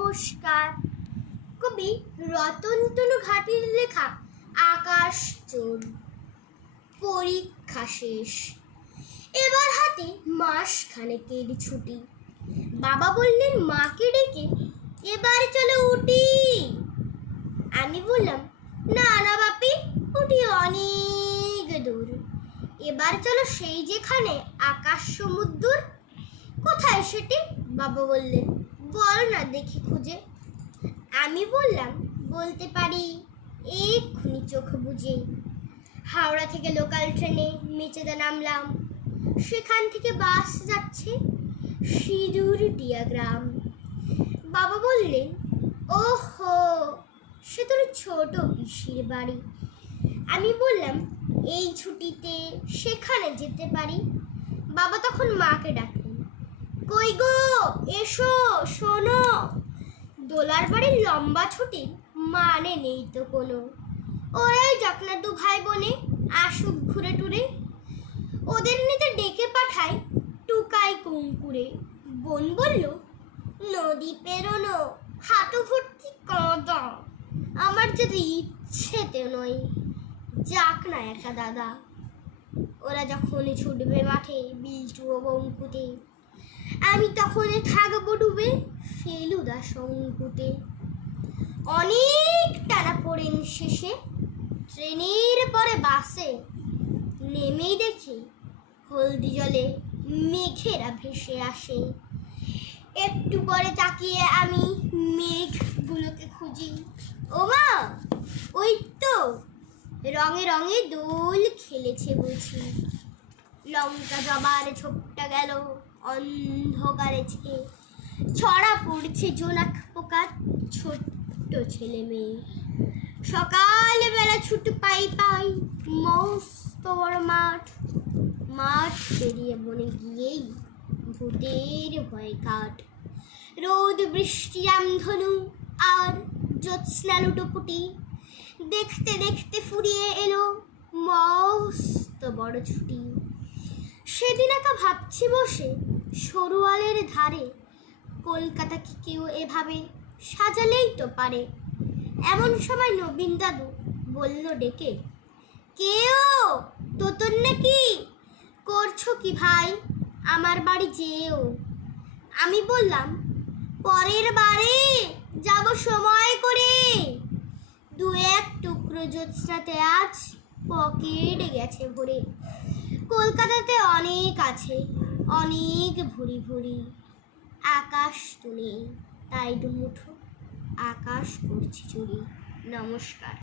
নমস্কার। কবি রতনতনু ঘাটির লেখা আকাশ চোর। পরীক্ষা শেষ। এবার হাতে মাস খানেকের ছুটি। বাবা বললেন, মাকে ডেকে এবার চলো উঠি আমি বললাম, না না বাপি উঠি অনেক দূর। এবার চলো সেই যেখানে আকাশ সমুদ্র। কোথায় সেটি? বাবা বললেন বল না দেখি খুঁজে। আমি বললাম, বলতে পারি, এক্ষুনি চোখ বুঝে। হাওড়া থেকে লোকাল ট্রেনে মেচেদা নামলাম। সেখান থেকে বাস যাচ্ছে সিঁদুর গ্রাম। বাবা বললেন, ওহো, সে তোর ছোট পিসির বাড়ি। আমি বললাম, এই ছুটিতে সেখানে যেতে পারি? বাবা তখন মাকে ডাকলেন, কই গো এসো, শোনো। দোলার বাড়ির লম্বা ছুটি মানে নেই তো কোনো। ওরাই যাক দু ভাই বোনে, আসুক ঘুরে টুরে। ওদের নিতে ডেকে পাঠাই টুকাই কুঙ্কুরে বোন বলল, নদী পেরোনো, হাঁটু ভর্তি কাঁদা আমার যদি ইচ্ছেতে নয়, যাক না একা দাদা। ওরা যখন ছুটবে মাঠে বিল্টু ও বঙ্কুতে আমি তখন থাকব ডুবে ফেলুদা শঙ্কুতে অনেক টানা পড়েন শেষে, ট্রেনের পরে বাসে নেমেই দেখি হলদি জলে মেঘেরা ভেসে আসে। একটু পরে তাকিয়ে আমি মেঘগুলোকে খুঁজি। ও মা ওই তো রঙে রঙে দোল খেলেছে বুঝি লঙ্কা জবার ছোপটা গেল। অন্ধকারে ছেয়ে ছড়া পড়ছে জোনাক পোকার ছোট্ট ছেলে মেয়ে। সকালবেলা ছুট পাই পাই মস্ত বড় মাঠ মাঠ পেরিয়ে বনে গিয়েই ভূতের ভয় কাট রোদ, বৃষ্টি রামধনু আর জ্যোৎস্না লুটোপুটি দেখতে দেখতে ফুরিয়ে এলো মস্ত বড় ছুটি। সেদিন একা ভাবছি বসে সরুয়ালের ধারে, কলকাতা কি কেউ এভাবে সাজালেই তো পারে? এমন সময় নবীন দাদু বলল ডেকে কেও তোতন নাকি? করছ কি ভাই? আমার বাড়ি যেও। আমি বললাম, পরের বারে যাব সময় করে। দু এক টুকরো জ্যোৎস্নাতে আজ পকেট গেছে ভরে। কলকাতাতে অনেক আছে। অনেক ভুরি ভুরি। আকাশ তুলে তাই দুমুঠো আকাশ করছি চুরি। নমস্কার।